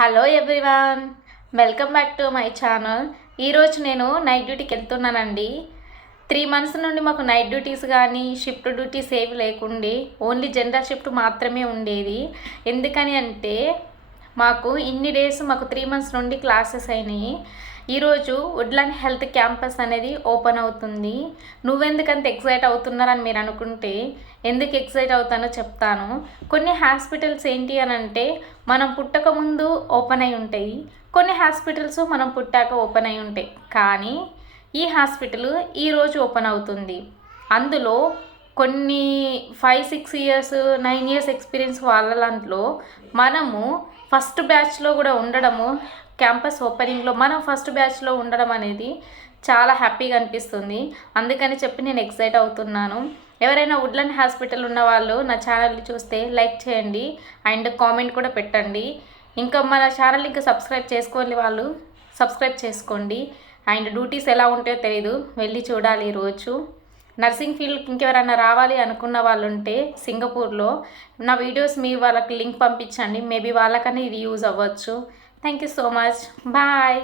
Hello everyone, welcome back to my channel. ఈరోజు నేను night డ్యూటీకి వెళ్తున్నానండి. 3 months నుండి మాకు నైట్ డ్యూటీస్ కానీ షిఫ్ట్ డ్యూటీస్ ఏవి లేకుండే, ఓన్లీ జనరల్ షిఫ్ట్ మాత్రమే ఉండేది. ఎందుకని అంటే మాకు ఇన్ని డేస్ 3 months నుండి క్లాసెస్ అయినాయి. ఈరోజు వుడ్లాండ్ హెల్త్ క్యాంపస్ అనేది ఓపెన్ అవుతుంది. నువ్వెందుకంత ఎక్సైట్ అవుతున్నారని మీరు అనుకుంటే, ఎందుకు ఎక్సైట్ అవుతానో చెప్తాను. కొన్ని హాస్పిటల్స్ ఏంటి అని అంటే మనం పుట్టక ముందు ఓపెన్ అయి ఉంటాయి, కొన్ని హాస్పిటల్స్ మనం పుట్టాక ఓపెన్ అయి ఉంటాయి. కానీ ఈ హాస్పిటల్ ఈరోజు ఓపెన్ అవుతుంది. అందులో కొన్ని 5-6 years 9 years ఎక్స్పీరియన్స్ వాళ్ళ దాంట్లో మనము ఫస్ట్ బ్యాచ్లో కూడా ఉండడము, క్యాంపస్ ఓపెనింగ్లో మనం ఫస్ట్ బ్యాచ్లో ఉండడం అనేది చాలా హ్యాపీగా అనిపిస్తుంది. అందుకని చెప్పి నేను ఎక్సైట్ అవుతున్నాను. ఎవరైనా వుడ్లాండ్ హాస్పిటల్ ఉన్న వాళ్ళు నా ఛానల్ని చూస్తే లైక్ చేయండి అండ్ కామెంట్ కూడా పెట్టండి. ఇంకా మన ఛానల్ ఇంకా సబ్స్క్రైబ్ చేసుకోని వాళ్ళు సబ్స్క్రైబ్ చేసుకోండి. అండ్ డ్యూటీస్ ఎలా ఉంటాయో తెలీదు, వెళ్ళి చూడాలి ఈరోజు. నర్సింగ్ ఫీల్డ్కి ఇంకెవరైనా రావాలి అనుకున్న వాళ్ళు ఉంటే సింగపూర్లో నా వీడియోస్ మీరు వాళ్ళకి లింక్ పంపించండి. మేబీ వాళ్ళకన్నా ఇది యూజ్ అవ్వచ్చు. Thank you so much. Bye.